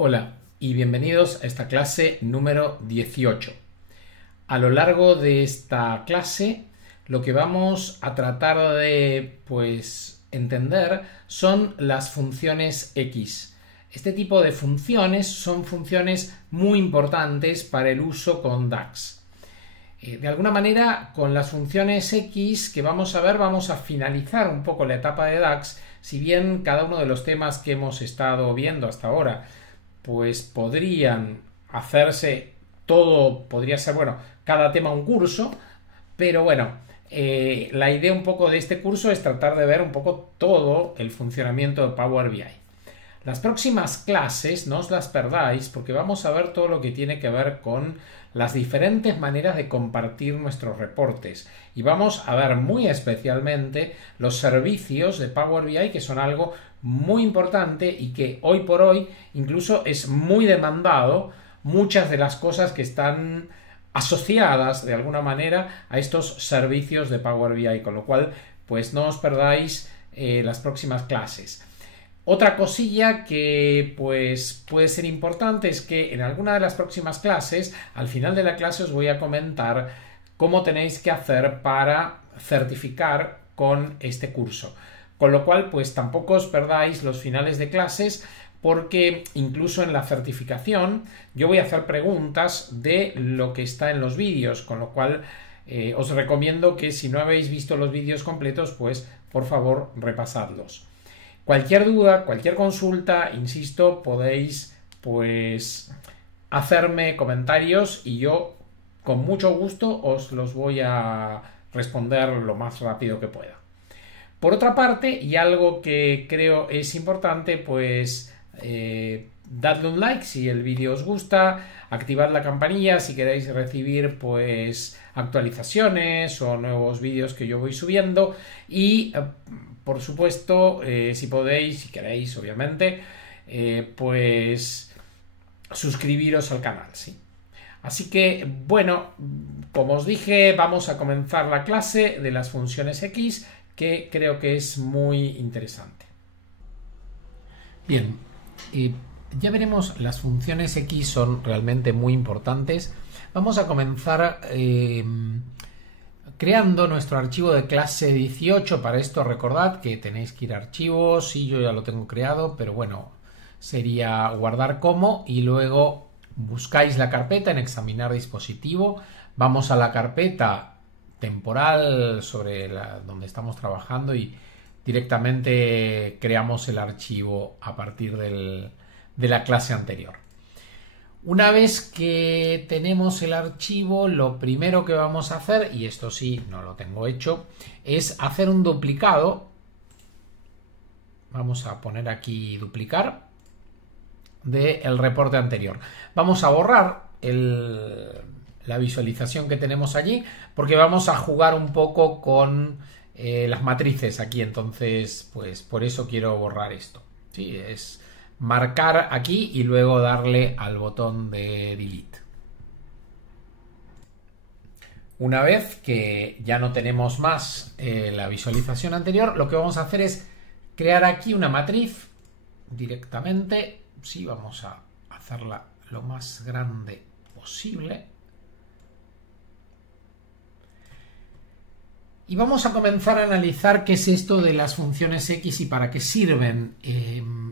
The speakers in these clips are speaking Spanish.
Hola y bienvenidos a esta clase número 18. A lo largo de esta clase lo que vamos a tratar de entender son las funciones X. Este tipo de funciones son funciones muy importantes para el uso con DAX. De alguna manera, con las funciones X que vamos a ver, vamos a finalizar un poco la etapa de DAX, si bien cada uno de los temas que hemos estado viendo hasta ahora pues podrían hacerse todo, podría ser, cada tema un curso, pero la idea un poco de este curso es tratar de ver un poco todo el funcionamiento de Power BI. Las próximas clases no os las perdáis porque vamos a ver todo lo que tiene que ver con las diferentes maneras de compartir nuestros reportes y vamos a ver muy especialmente los servicios de Power BI, que son algo muy importante y que hoy por hoy incluso es muy demandado. Muchas de las cosas que están asociadas de alguna manera a estos servicios de Power BI, con lo cual pues no os perdáis las próximas clases. Otra cosilla que pues puede ser importante es que en alguna de las próximas clases, al final de la clase os voy a comentar cómo tenéis que hacer para certificar con este curso. Con lo cual pues tampoco os perdáis los finales de clases, porque incluso en la certificación yo voy a hacer preguntas de lo que está en los vídeos, con lo cual os recomiendo que si no habéis visto los vídeos completos, pues por favor repasadlos. Cualquier duda, cualquier consulta, insisto, podéis pues hacerme comentarios y yo con mucho gusto os los voy a responder lo más rápido que pueda. Por otra parte, y algo que creo es importante, pues dadle un like si el vídeo os gusta, activad la campanilla si queréis recibir pues actualizaciones o nuevos vídeos que yo voy subiendo y por supuesto, si podéis, si queréis, obviamente, pues suscribiros al canal, ¿sí? Así que, como os dije, vamos a comenzar la clase de las funciones X, que creo que es muy interesante. Bien, ya veremos, las funciones X son realmente muy importantes. Vamos a comenzar creando nuestro archivo de clase 18. Para esto recordad que tenéis que ir a archivos, y yo ya lo tengo creado, pero sería guardar como y luego buscáis la carpeta en examinar dispositivo, vamos a la carpeta temporal sobre donde estamos trabajando y directamente creamos el archivo a partir de la clase anterior. Una vez que tenemos el archivo, lo primero que vamos a hacer, y esto sí, no lo tengo hecho, es hacer un duplicado. Vamos a poner aquí duplicar del reporte anterior. Vamos a borrar la visualización que tenemos allí porque vamos a jugar un poco con las matrices aquí, entonces pues por eso quiero borrar esto. Sí, es marcar aquí y luego darle al botón de delete. Una vez que ya no tenemos más la visualización anterior, lo que vamos a hacer es crear aquí una matriz directamente. Sí, vamos a hacerla lo más grande posible. Y vamos a comenzar a analizar qué es esto de las funciones X y para qué sirven.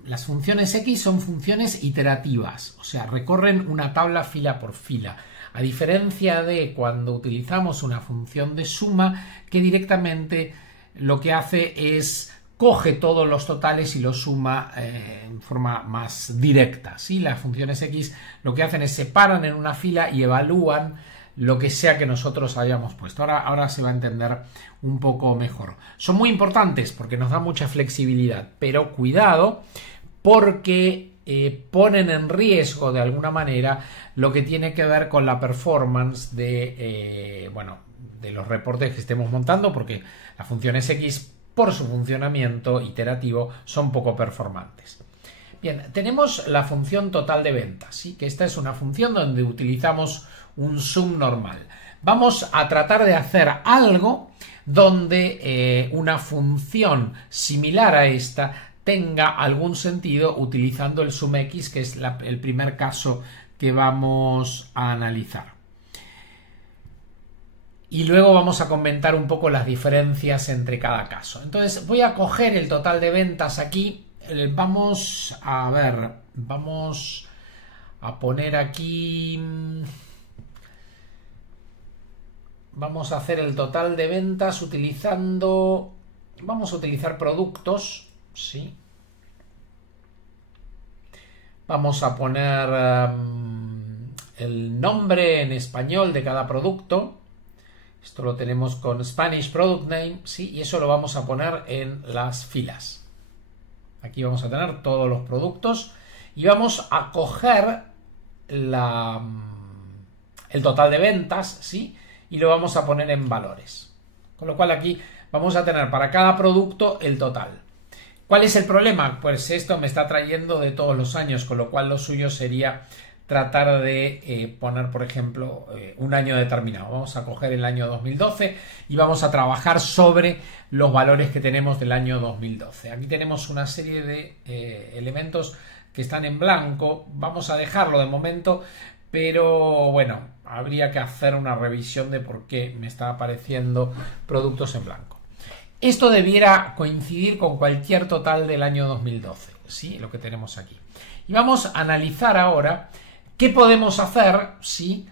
Las funciones X son funciones iterativas, o sea, recorren una tabla fila por fila, a diferencia de cuando utilizamos una función de suma que directamente lo que hace es coge todos los totales y los suma en forma más directa, ¿sí? Las funciones X lo que hacen es se paran en una fila y evalúan lo que sea que nosotros hayamos puesto. Ahora se va a entender un poco mejor. Son muy importantes porque nos dan mucha flexibilidad, pero cuidado porque ponen en riesgo de alguna manera lo que tiene que ver con la performance de los reportes que estemos montando, porque las funciones X, por su funcionamiento iterativo, son poco performantes. Bien, tenemos la función total de ventas, ¿sí? Que esta es una función donde utilizamos un sum normal. Vamos a tratar de hacer algo donde una función similar a esta tenga algún sentido utilizando el SumX, que es el primer caso que vamos a analizar. Y luego vamos a comentar un poco las diferencias entre cada caso. Entonces voy a coger el total de ventas aquí. Vamos a ver, vamos a poner aquí... Vamos a hacer el total de ventas utilizando... Vamos a utilizar productos, ¿sí? Vamos a poner el nombre en español de cada producto. Esto lo tenemos con Spanish Product Name, ¿sí? Y eso lo vamos a poner en las filas. Aquí vamos a tener todos los productos y vamos a coger el total de ventas, ¿sí? Y lo vamos a poner en valores. Con lo cual aquí vamos a tener para cada producto el total. ¿Cuál es el problema? Pues esto me está trayendo de todos los años, con lo cual lo suyo sería tratar de poner, por ejemplo, un año determinado. Vamos a coger el año 2012 y vamos a trabajar sobre los valores que tenemos del año 2012. Aquí tenemos una serie de elementos que están en blanco. Vamos a dejarlo de momento, pero bueno, habría que hacer una revisión de por qué me está apareciendo productos en blanco. Esto debiera coincidir con cualquier total del año 2012, ¿sí? Lo que tenemos aquí. Y vamos a analizar ahora qué podemos hacer, ¿sí?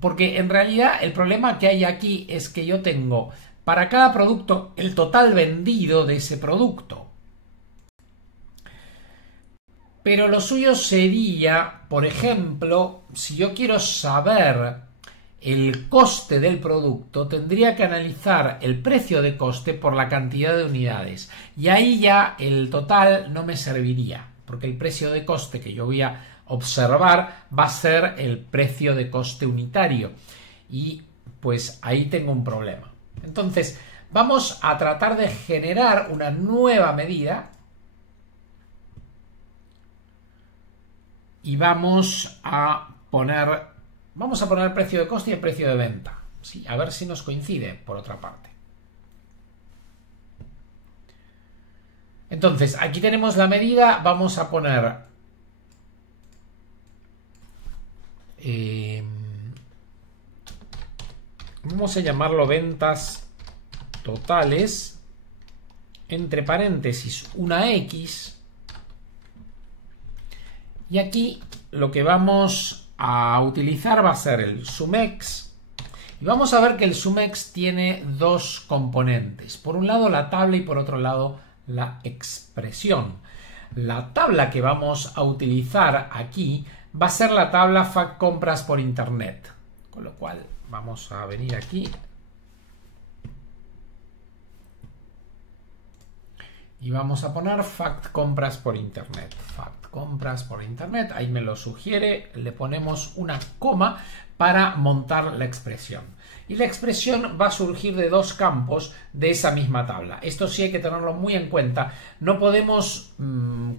Porque en realidad el problema que hay aquí es que yo tengo para cada producto el total vendido de ese producto. Pero lo suyo sería, por ejemplo, si yo quiero saber el coste del producto, tendría que analizar el precio de coste por la cantidad de unidades. Y ahí ya el total no me serviría, porque el precio de coste que yo voy a observar va a ser el precio de coste unitario. Y pues ahí tengo un problema. Entonces, vamos a tratar de generar una nueva medida. Y vamos a poner el precio de coste y el precio de venta, ¿sí? A ver si nos coincide, por otra parte. Entonces, aquí tenemos la medida, vamos a poner vamos a llamarlo ventas totales, entre paréntesis una X, y aquí lo que vamos a utilizar va a ser el SumX. Y vamos a ver que el SumX tiene dos componentes. Por un lado la tabla y por otro lado la expresión. La tabla que vamos a utilizar aquí va a ser la tabla FACT compras por internet. Con lo cual vamos a venir aquí. Y vamos a poner FACT compras por internet. FACT compras por internet. Ahí me lo sugiere. Le ponemos una coma para montar la expresión. Y la expresión va a surgir de dos campos de esa misma tabla. Esto sí hay que tenerlo muy en cuenta. No podemos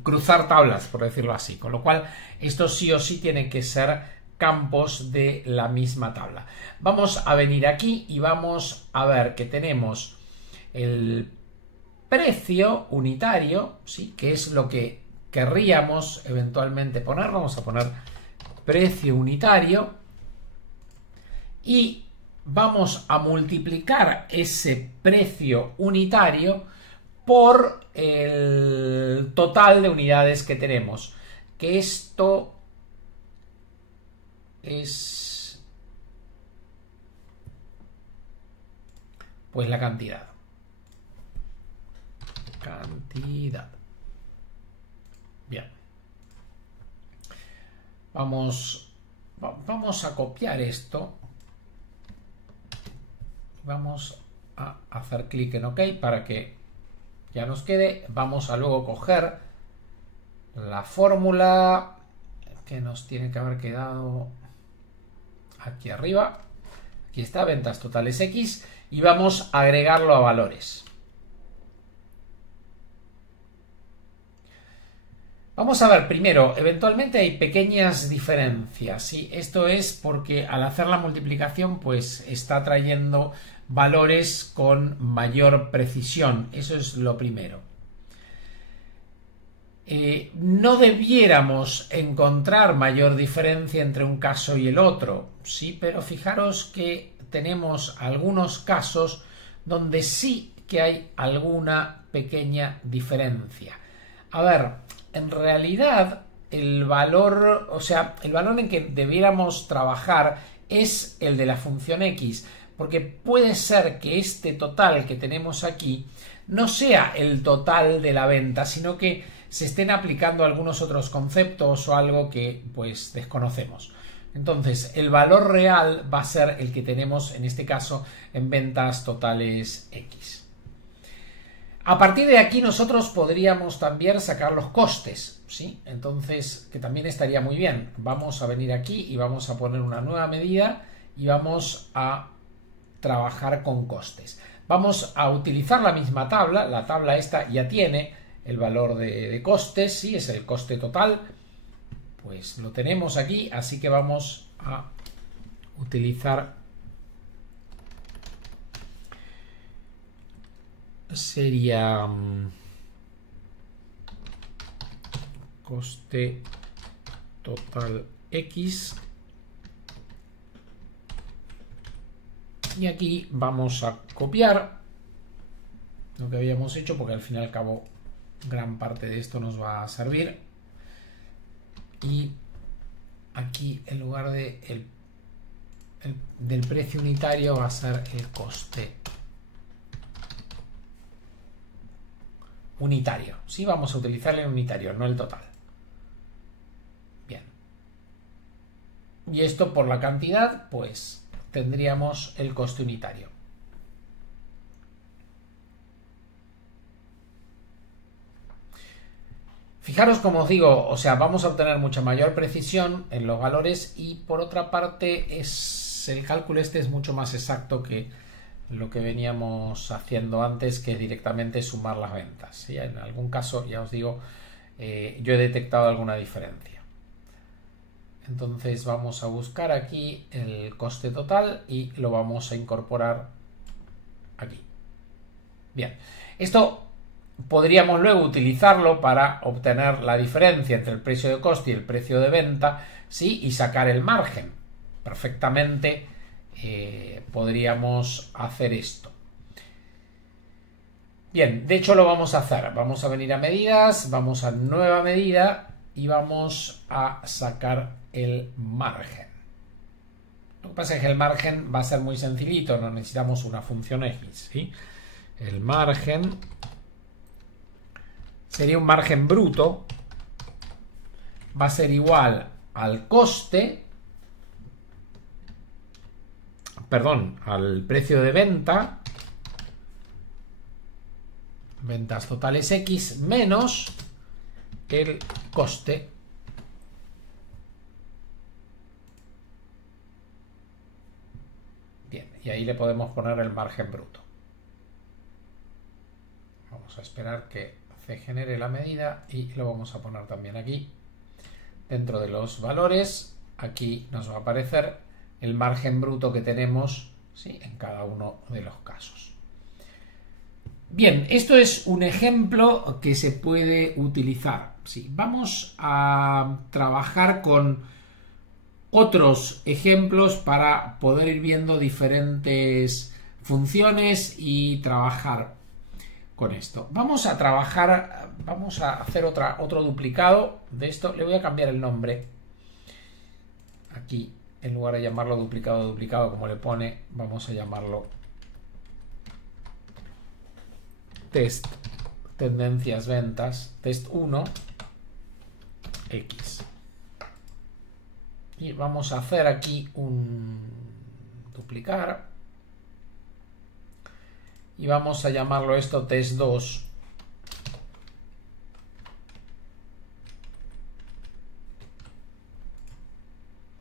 cruzar tablas, por decirlo así. Con lo cual, esto sí o sí tiene que ser campos de la misma tabla. Vamos a venir aquí y vamos a ver que tenemos el precio unitario, ¿sí? Que es lo que querríamos eventualmente poner. Vamos a poner precio unitario y vamos a multiplicar ese precio unitario por el total de unidades que tenemos, que esto es pues la cantidad. Bien. Vamos a copiar esto. Vamos a hacer clic en OK para que ya nos quede. Vamos a luego coger la fórmula que nos tiene que haber quedado aquí arriba. Aquí está, ventas totales X, y vamos a agregarlo a valores. Vamos a ver, primero, eventualmente hay pequeñas diferencias, ¿sí? Esto es porque al hacer la multiplicación, pues está trayendo valores con mayor precisión. Eso es lo primero. no debiéramos encontrar mayor diferencia entre un caso y el otro, sí, pero fijaros que tenemos algunos casos donde sí que hay alguna pequeña diferencia. A ver, en realidad el valor, o sea, el valor en que debiéramos trabajar es el de la función x, porque puede ser que este total que tenemos aquí no sea el total de la venta, sino que se estén aplicando algunos otros conceptos o algo que pues desconocemos. Entonces, el valor real va a ser el que tenemos en este caso en ventas totales X. A partir de aquí nosotros podríamos también sacar los costes, ¿sí? Entonces, que también estaría muy bien. Vamos a venir aquí y vamos a poner una nueva medida y vamos a trabajar con costes. Vamos a utilizar la misma tabla, la tabla esta ya tiene el valor de costes, ¿sí? Es el coste total, pues lo tenemos aquí, así que vamos a utilizar, sería coste total X, y aquí vamos a copiar lo que habíamos hecho porque al fin y al cabo gran parte de esto nos va a servir, y aquí en lugar de del precio unitario va a ser el coste unitario. Sí, vamos a utilizar el unitario, no el total. Bien. Y esto por la cantidad, pues tendríamos el coste unitario. Fijaros, como os digo, o sea, vamos a obtener mucha mayor precisión en los valores y por otra parte el cálculo este es mucho más exacto que lo que veníamos haciendo antes, que directamente sumar las ventas, ¿sí? En algún caso, ya os digo, yo he detectado alguna diferencia. Entonces vamos a buscar aquí el coste total y lo vamos a incorporar aquí. Bien, esto podríamos luego utilizarlo para obtener la diferencia entre el precio de coste y el precio de venta, ¿sí? Y sacar el margen. Perfectamente podríamos hacer esto. Bien, de hecho lo vamos a hacer. Vamos a venir a medidas, vamos a nueva medida y vamos a sacar el margen. Lo que pasa es que el margen va a ser muy sencillito, no necesitamos una función X, ¿sí? El margen sería un margen bruto, va a ser igual al coste, perdón, al precio de venta, ventas totales X, menos el coste bien, y ahí le podemos poner el margen bruto. Vamos a esperar que se genere la medida y lo vamos a poner también aquí dentro de los valores. Aquí nos va a aparecer el margen bruto que tenemos, ¿sí? En cada uno de los casos. Bien, esto es un ejemplo que se puede utilizar. Sí, vamos a trabajar con otros ejemplos para poder ir viendo diferentes funciones y trabajar con esto. Vamos a trabajar, vamos a hacer otro duplicado de esto. Le voy a cambiar el nombre. Aquí, en lugar de llamarlo duplicado como le pone, vamos a llamarlo test tendencias ventas, test 1 X. Y vamos a hacer aquí un duplicar. Y vamos a llamarlo esto test 2.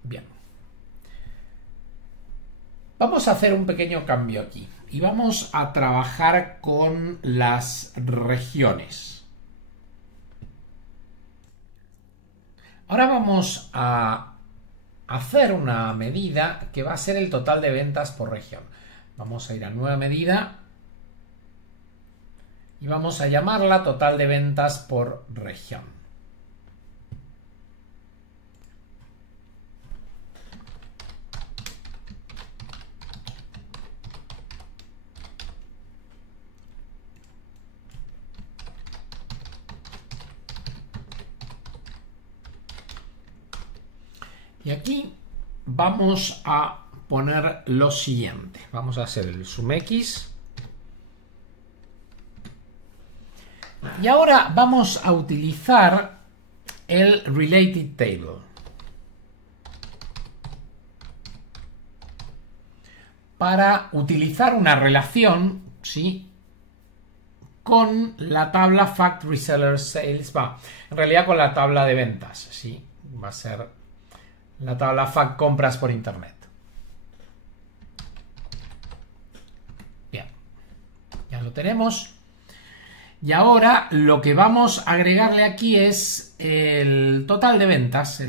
Bien. Vamos a hacer un pequeño cambio aquí. Y vamos a trabajar con las regiones. Ahora vamos a hacer una medida que va a ser el total de ventas por región. Vamos a ir a nueva medida. Y vamos a llamarla total de ventas por región. Y aquí vamos a poner lo siguiente. Vamos a hacer el zoom X. Y ahora vamos a utilizar el related table para utilizar una relación, ¿sí?, con la tabla Fact Reseller Sales, en realidad con la tabla de ventas, ¿sí? Va a ser la tabla Fact Compras por Internet. Bien, ya lo tenemos. Y ahora lo que vamos a agregarle aquí es el total de ventas.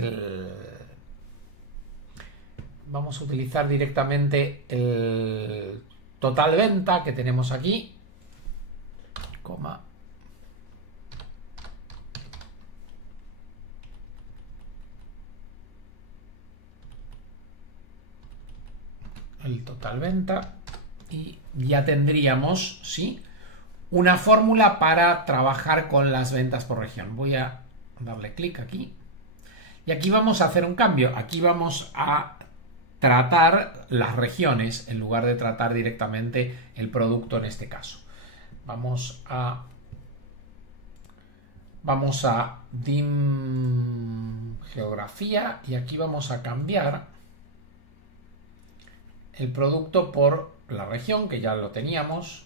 Vamos a utilizar directamente el total venta que tenemos aquí. Coma. El total venta. Y ya tendríamos, ¿sí?, una fórmula para trabajar con las ventas por región. Voy a darle clic aquí. Y aquí vamos a hacer un cambio. Aquí vamos a tratar las regiones en lugar de tratar directamente el producto en este caso. Vamos a dim geografía y aquí vamos a cambiar el producto por la región, que ya lo teníamos.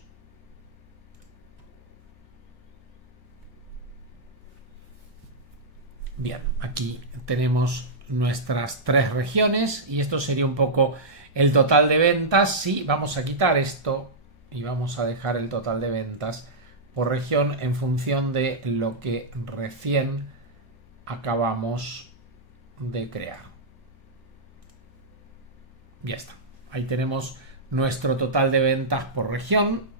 Bien, aquí tenemos nuestras 3 regiones y esto sería un poco el total de ventas. Sí, vamos a quitar esto y vamos a dejar el total de ventas por región en función de lo que recién acabamos de crear. Ya está. Ahí tenemos nuestro total de ventas por región.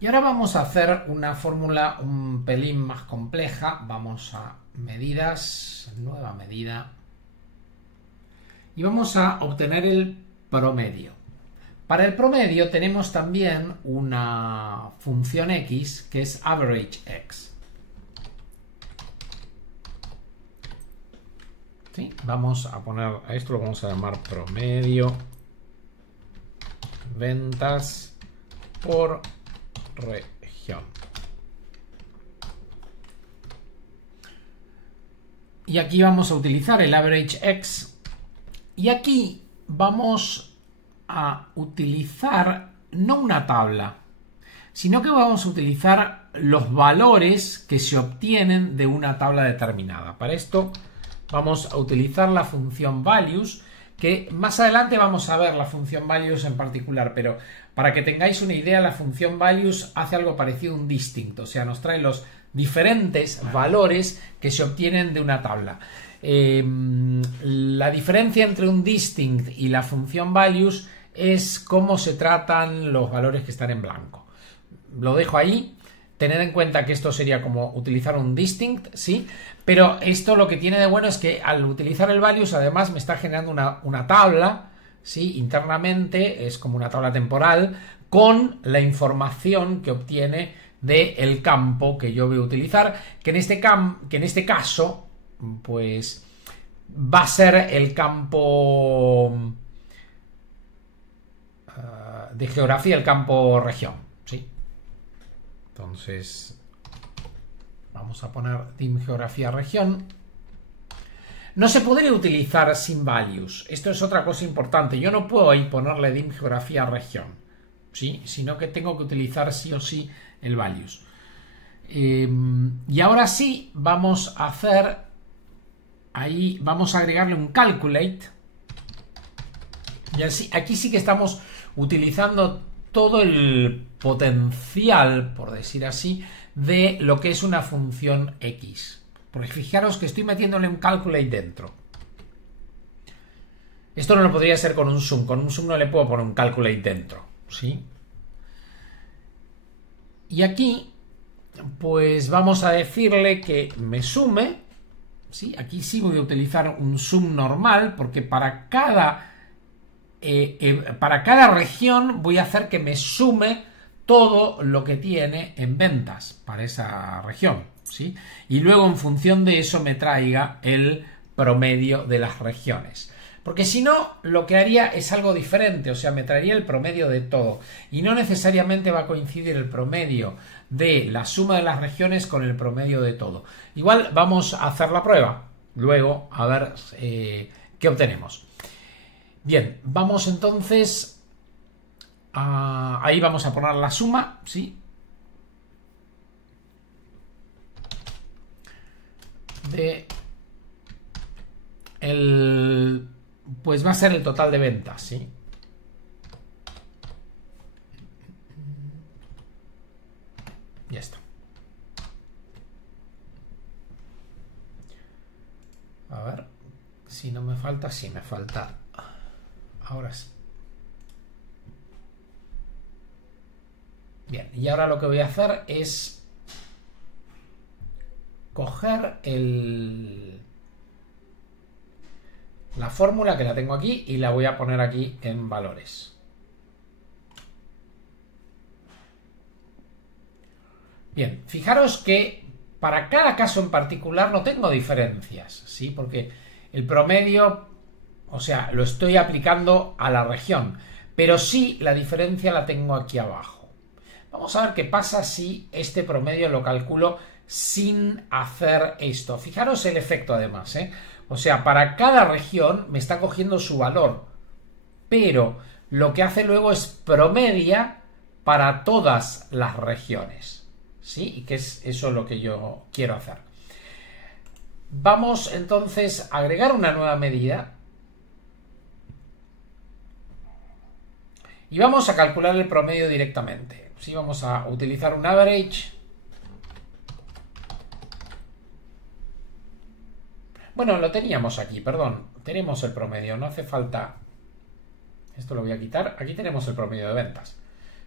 Y ahora vamos a hacer una fórmula un pelín más compleja. Vamos a medidas, nueva medida. Y vamos a obtener el promedio. Para el promedio tenemos también una función X que es averageX. ¿Sí? Vamos a poner a esto, lo vamos a llamar promedio ventas por región. Y aquí vamos a utilizar el averageX. Y aquí vamos a utilizar no una tabla, sino que vamos a utilizar los valores que se obtienen de una tabla determinada. Para esto vamos a utilizar la función values, que más adelante vamos a ver la función values en particular, pero para que tengáis una idea, la función values hace algo parecido a un distinct, o sea, nos trae los diferentes valores que se obtienen de una tabla. La diferencia entre un distinct y la función values es cómo se tratan los valores que están en blanco. Lo dejo ahí. Tened en cuenta que esto sería como utilizar un distinct, ¿sí? Pero esto lo que tiene de bueno es que al utilizar el values además me está generando una tabla, ¿sí? Internamente es como una tabla temporal con la información que obtiene del campo que yo voy a utilizar, que en este caso pues va a ser el campo de geografía, el campo región, ¿sí? Entonces vamos a poner dim geografía región. No se podría utilizar sin values. Esto es otra cosa importante. Yo no puedo ahí ponerle dim geografía región, ¿sí? Sino que tengo que utilizar sí o sí el values. Y ahora sí vamos a hacer ahí, vamos a agregarle un calculate. Y así, aquí sí que estamos utilizando todo el potencial, por decir así, de lo que es una función X. Porque fijaros que estoy metiéndole un calculate dentro. Esto no lo podría hacer con un sum. Con un sum no le puedo poner un calculate dentro, ¿sí? Y aquí, pues vamos a decirle que me sume, ¿sí? Aquí sí voy a utilizar un sum normal, porque para cada región voy a hacer que me sume todo lo que tiene en ventas para esa región, ¿sí? Y luego en función de eso me traiga el promedio de las regiones. Porque si no, lo que haría es algo diferente, o sea, me traería el promedio de todo. Y no necesariamente va a coincidir el promedio de la suma de las regiones con el promedio de todo. Igual vamos a hacer la prueba, luego a ver qué obtenemos. Bien, vamos entonces ahí vamos a poner la suma, ¿sí? Pues va a ser el total de ventas, ¿sí? Ya está. A ver, si no me falta, sí me falta. Ahora sí. Bien, y ahora lo que voy a hacer es coger la fórmula que la tengo aquí y la voy a poner aquí en valores. Bien, fijaros que para cada caso en particular no tengo diferencias, ¿sí? Porque el promedio, o sea, lo estoy aplicando a la región, pero sí la diferencia la tengo aquí abajo. Vamos a ver qué pasa si este promedio lo calculo sin hacer esto. Fijaros el efecto además, ¿eh? O sea, para cada región me está cogiendo su valor, pero lo que hace luego es promedia para todas las regiones, ¿sí? Y que es eso lo que yo quiero hacer. Vamos entonces a agregar una nueva medida y vamos a calcular el promedio directamente. ¿Sí? Vamos a utilizar un average. Bueno, lo teníamos aquí, perdón. Tenemos el promedio, no hace falta. Esto lo voy a quitar. Aquí tenemos el promedio de ventas.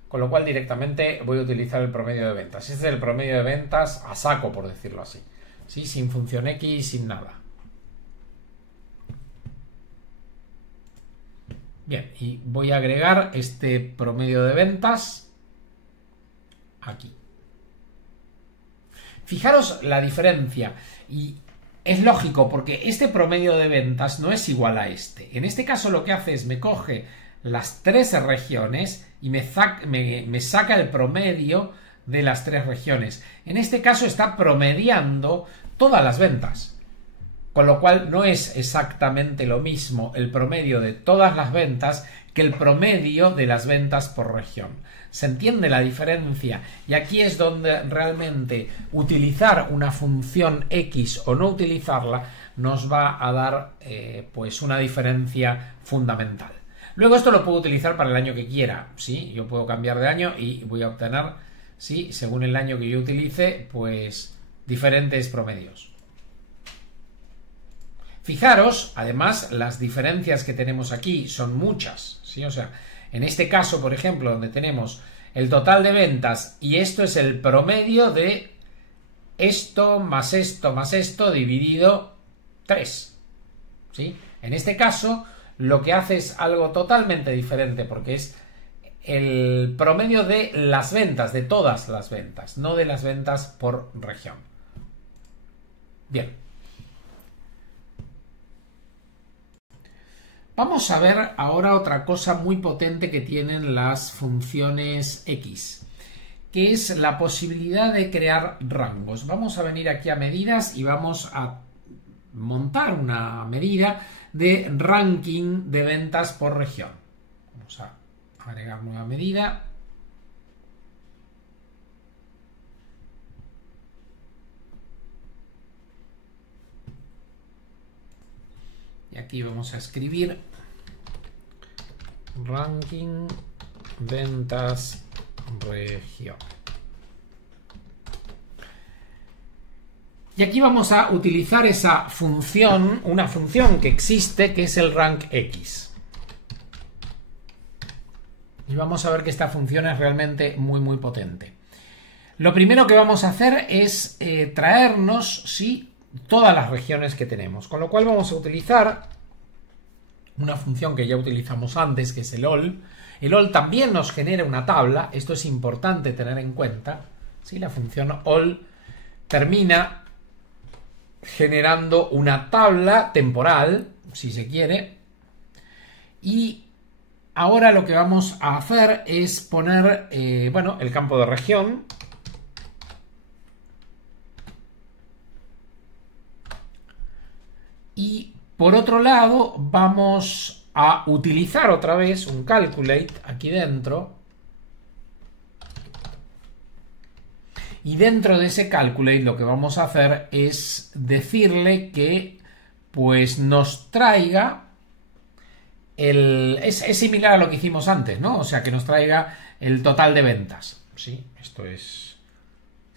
Con lo cual directamente voy a utilizar el promedio de ventas. Este es el promedio de ventas a saco, por decirlo así. ¿Sí? Sin función X, sin nada. Bien, y voy a agregar este promedio de ventas aquí. Fijaros la diferencia. Y es lógico porque este promedio de ventas no es igual a este. En este caso lo que hace es me coge las tres regiones y me saca el promedio de las tres regiones. En este caso está promediando todas las ventas. Con lo cual no es exactamente lo mismo el promedio de todas las ventas que el promedio de las ventas por región. ¿Se entiende la diferencia? Y aquí es donde realmente utilizar una función X o no utilizarla nos va a dar pues una diferencia fundamental. Luego esto lo puedo utilizar para el año que quiera, ¿sí? Yo puedo cambiar de año y voy a obtener, ¿sí? Según el año que yo utilice, pues diferentes promedios. Fijaros, además, las diferencias que tenemos aquí son muchas, ¿sí? O sea, en este caso, por ejemplo, donde tenemos el total de ventas y esto es el promedio de esto más esto dividido 3, ¿sí? En este caso, lo que hace es algo totalmente diferente porque es el promedio de las ventas, de todas las ventas, no de las ventas por región. Bien. Vamos a ver ahora otra cosa muy potente que tienen las funciones X, que es la posibilidad de crear rangos. Vamos a venir aquí a medidas y vamos a montar una medida de ranking de ventas por región. Vamos a agregar nueva medida. Y aquí vamos a escribir ranking ventas región. Y aquí vamos a utilizar esa función, una función que existe, que es el rank X. Y vamos a ver que esta función es realmente muy potente. Lo primero que vamos a hacer es traernos, ¿sí?, todas las regiones que tenemos, con lo cual vamos a utilizar una función que ya utilizamos antes, que es el all. El all también nos genera una tabla, esto es importante tener en cuenta, ¿sí? La función all termina generando una tabla temporal, si se quiere. Y ahora lo que vamos a hacer es poner, bueno, el campo de región. Y por otro lado vamos a utilizar otra vez un calculate aquí dentro. Y dentro de ese calculate lo que vamos a hacer es decirle que pues nos traiga es similar a lo que hicimos antes, ¿no? O sea, que nos traiga el total de ventas. Sí, esto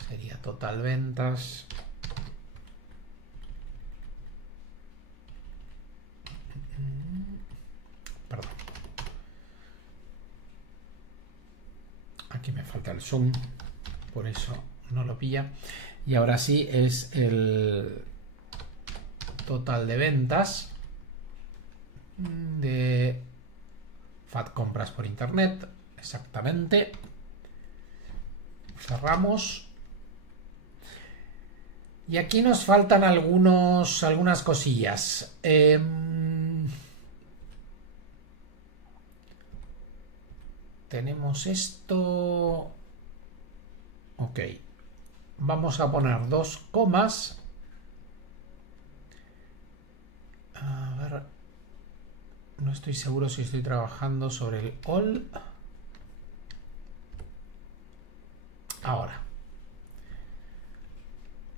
sería total ventas. Perdón. Aquí me falta el zoom, por eso no lo pilla. Y ahora sí es el total de ventas de FAT compras por internet. Exactamente. Cerramos. Y aquí nos faltan algunas cosillas. Tenemos esto. Ok. Vamos a poner 2 comas. A ver. No estoy seguro si estoy trabajando sobre el all. Ahora.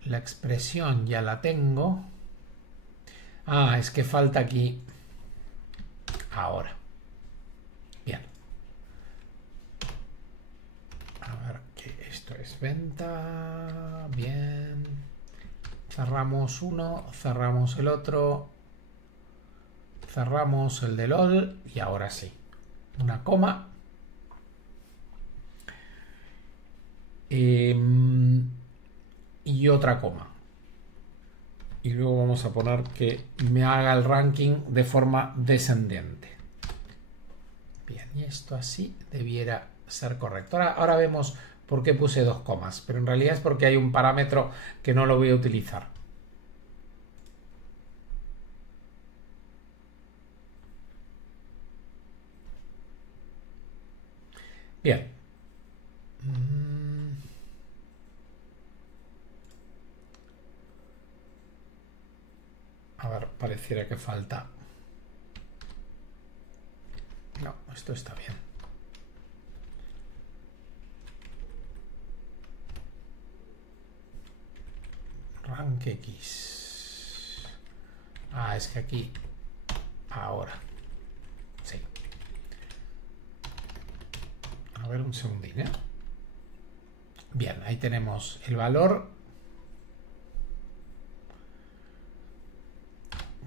La expresión ya la tengo. Ah, es que falta aquí. Ahora. Bien. A ver, que esto es venta. Bien. Cerramos uno, cerramos el otro. Cerramos el del all. Y ahora sí. Una coma. Y otra coma. Y luego vamos a poner que me haga el ranking de forma descendente. Bien, y esto así debiera ser correcto. Ahora vemos por qué puse 2 comas, pero en realidad es porque hay un parámetro que no lo voy a utilizar. Bien. A ver, pareciera que falta. No, esto está bien. Rank X. Ah, es que aquí. Ahora. Sí. A ver, un segundín, ¿eh? Bien, ahí tenemos el valor.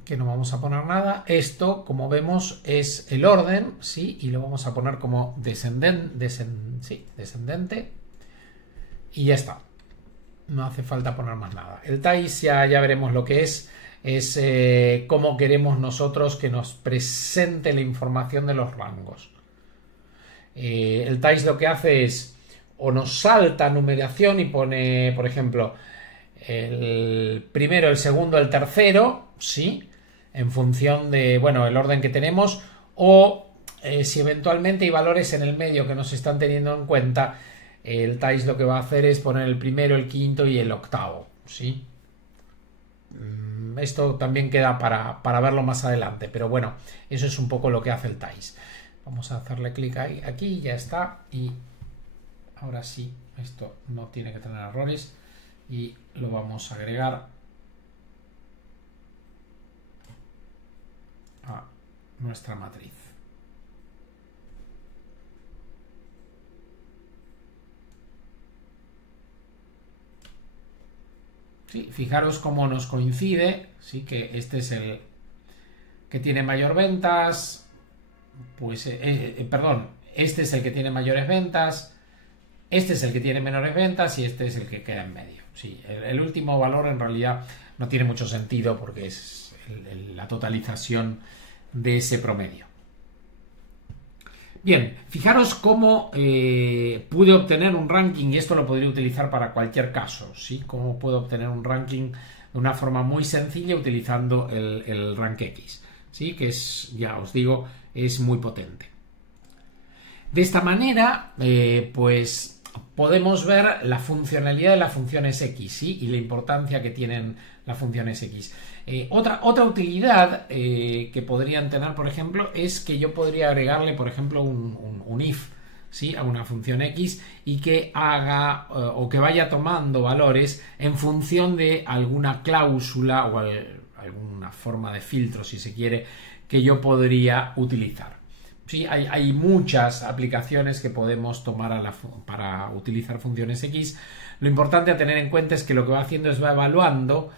Que no vamos a poner nada. Esto, como vemos, es el orden, ¿sí? Y lo vamos a poner como descendente. Y ya está. No hace falta poner más nada. El TIES ya veremos lo que es. Es cómo queremos nosotros que nos presente la información de los rangos. El TIES lo que hace es o nos salta numeración y pone, por ejemplo, el primero, el segundo, el tercero, ¿sí? En función de, bueno, el orden que tenemos, o si eventualmente hay valores en el medio que nos están teniendo en cuenta, el TIES lo que va a hacer es poner el primero, el quinto y el octavo, ¿sí? Esto también queda para verlo más adelante, pero bueno, eso es un poco lo que hace el TIES. Vamos a hacerle clic aquí, ya está, y ahora sí, esto no tiene que tener errores y lo vamos a agregar a nuestra matriz. Sí, fijaros cómo nos coincide, sí, que este es el que tiene mayor ventas, pues, perdón, este es el que tiene mayores ventas, este es el que tiene menores ventas y este es el que queda en medio. Sí, el último valor en realidad no tiene mucho sentido porque es la totalización de ese promedio. Bien, fijaros cómo pude obtener un ranking, y esto lo podría utilizar para cualquier caso, ¿sí? Cómo puedo obtener un ranking de una forma muy sencilla utilizando el RankX, ¿sí? Que es, ya os digo, es muy potente. De esta manera, pues podemos ver la funcionalidad de las funciones X, ¿sí? Y la importancia que tienen las funciones X. Otra utilidad que podrían tener, por ejemplo, es que yo podría agregarle, por ejemplo, un if, ¿sí? A una función X y que haga o que vaya tomando valores en función de alguna cláusula o alguna forma de filtro, si se quiere, que yo podría utilizar. Sí, hay muchas aplicaciones que podemos tomar para utilizar funciones X. Lo importante a tener en cuenta es que lo que va haciendo es va evaluando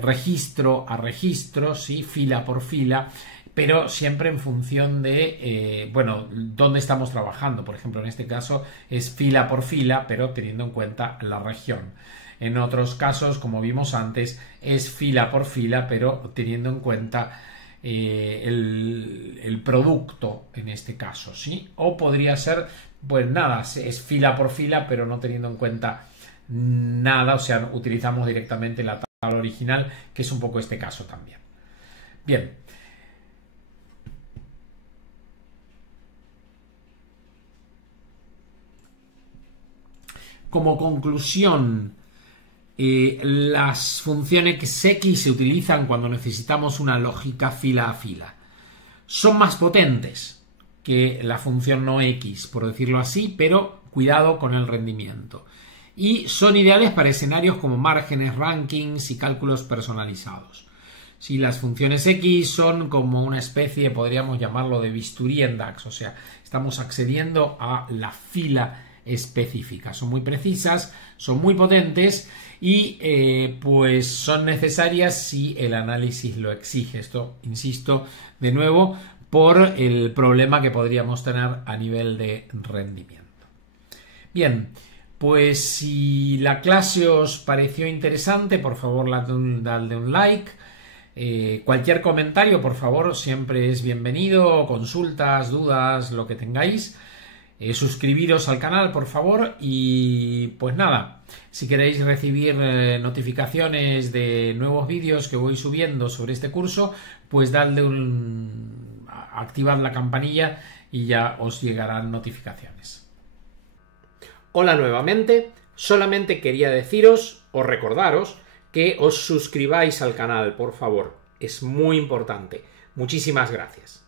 registro a registro, ¿sí? Fila por fila, pero siempre en función de, bueno, dónde estamos trabajando. Por ejemplo, en este caso es fila por fila, pero teniendo en cuenta la región. En otros casos, como vimos antes, es fila por fila, pero teniendo en cuenta el producto en este caso, ¿sí? O podría ser, pues nada, es fila por fila, pero no teniendo en cuenta nada, o sea, utilizamos directamente la tabla original, que es un poco este caso también. Bien. Como conclusión, las funciones X se utilizan cuando necesitamos una lógica fila a fila. Son más potentes que la función no X, por decirlo así, pero cuidado con el rendimiento. Y son ideales para escenarios como márgenes, rankings y cálculos personalizados. Si las funciones X son como una especie, podríamos llamarlo de bisturí en DAX, o sea, estamos accediendo a la fila específica. Son muy precisas, son muy potentes y pues son necesarias si el análisis lo exige. Esto, insisto, de nuevo, por el problema que podríamos tener a nivel de rendimiento. Bien, pues si la clase os pareció interesante, por favor dadle un like. Cualquier comentario, por favor, siempre es bienvenido, consultas, dudas, lo que tengáis. Suscribiros al canal, por favor, y pues nada, si queréis recibir notificaciones de nuevos vídeos que voy subiendo sobre este curso, pues activad la campanilla y ya os llegarán notificaciones. Hola nuevamente, solamente quería deciros o recordaros que os suscribáis al canal, por favor, es muy importante. Muchísimas gracias.